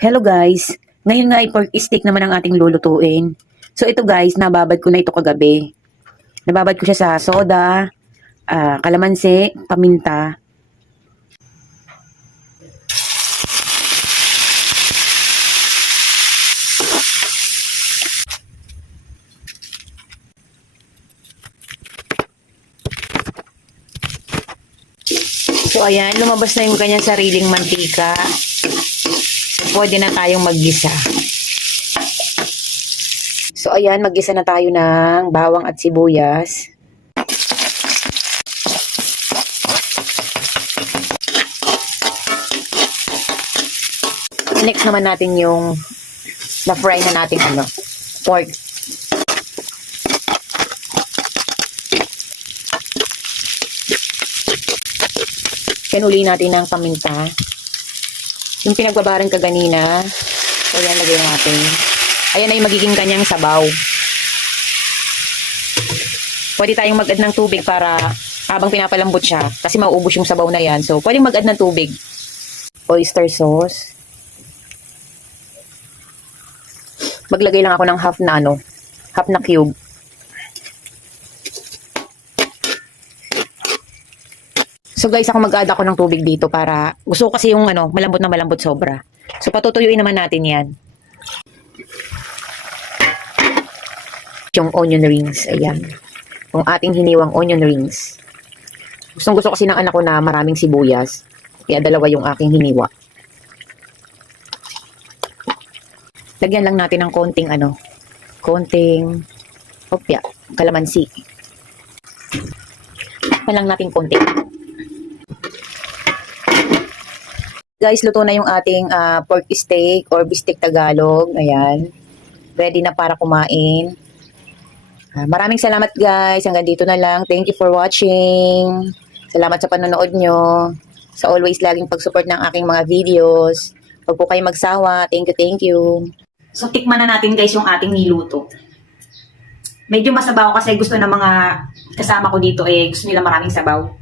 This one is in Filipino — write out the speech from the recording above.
Hello guys, ngayon nga ay pork steak naman ang ating lulutuin. So ito guys, nababad ko na ito kagabi. Nababad ko siya sa soda, kalamansi, paminta. So ayan, lumabas na yung kanyang sariling mantika. So pwede na tayong maggisa. So ayan, maggisa na tayo ng bawang at sibuyas. Next naman natin yung na-fry na natin pork. Pinuli natin ng paminta. Yung pinagbabaran ka ganina. So yan, lagay natin. Ayan ay magiging kanyang sabaw. Pwede tayong mag-add ng tubig para habang pinapalambot siya. Kasi mauubos yung sabaw na yan. So pwede mag-add ng tubig. Oyster sauce. Maglagay lang ako ng half na cube. So guys, ako mag-add ako ng tubig dito para gusto ko kasi yung malambot na malambot sobra. So patutuyuin naman natin 'yan. Yung onion rings, ayan. Yung ating hiniwang onion rings. Gustong-gusto kasi ng anak ko na maraming sibuyas. Kaya dalawa yung aking hiniwa. Lagyan lang natin ng konting opya, kalamansi. Lagyan lang natin konting. Guys, luto na yung ating pork steak or bistek Tagalog. Ayan. Ready na para kumain. Maraming salamat guys. Hanggang dito na lang. Thank you for watching. Salamat sa panonood nyo. Sa always laging pag-support ng aking mga videos. Huwag po kayo magsawa. Thank you, thank you. So, tikman na natin guys yung ating niluto. Medyo masabaw kasi gusto ng mga kasama ko dito gusto nila maraming sabaw.